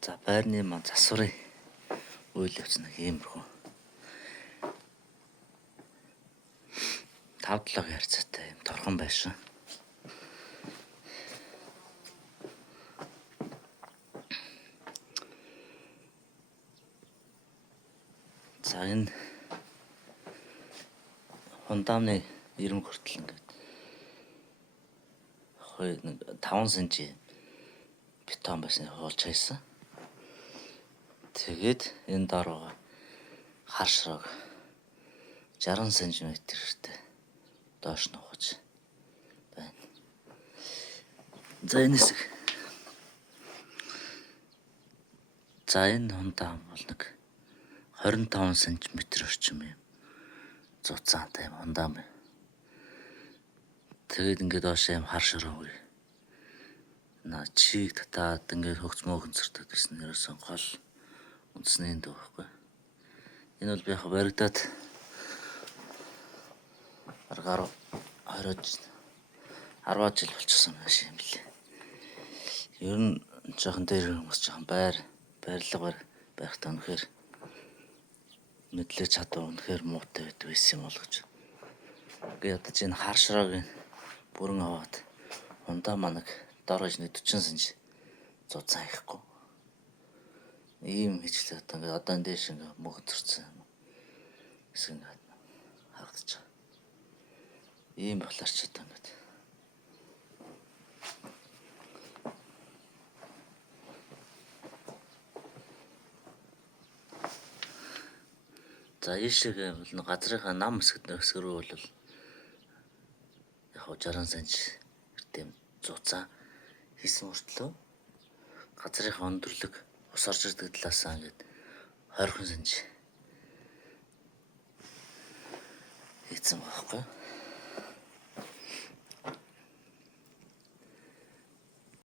За байрны маань засварын үйл явц нэг иймэрхүү. 5-7 харьцаатай юм торхон байшин. За энэ фундамны ирмэг хүртэл ингээд 5 см бетон байсан хуулж хайсан. Тэгээд энэ доор байгаа хар ширэг 60 см-тэй доош нугаж байна. За энэ хэсэг. За энэ фундам бол нэг 25 см орчим юм. Зуцаантай юм фундам. Тэгээд ингээд доош юм хар ширэг үе. Чиг татаад ингээд хөгц мөөхөн цэрдэг гэсэн нэрсэн гол үндэсний дүү байхгүй. Энэ бол би яг баригдаад аргаар 10 жил болчихсон маш юм лээ. Ер нь жоохон дээр хүмүүс жоохон байрлал байхтаа үнэхээр мэдлэж чадвар үнэхээр муутай байсан юм бол гэж. Ингээд ядаж энэ хар ширэг бүрэн аваад фундам манаг дорож нэг 40 см зузаан ихгүй. Ийм хичлээ одоо энэ дэш ингээ мөх төрсөн юм. Хэсэг ингээ харагдаж байгаа. Ийм болохоор ч одоо ингээд. За ийшээ бол газрынхаа нам хэсгэрүү бол яг 60 см гэртэм зузаан хийсэн мөртлөө газрынхаа өндөрлөг ус орж ирдэг талаасаа ингээд 20 см хийсэн байхгүй.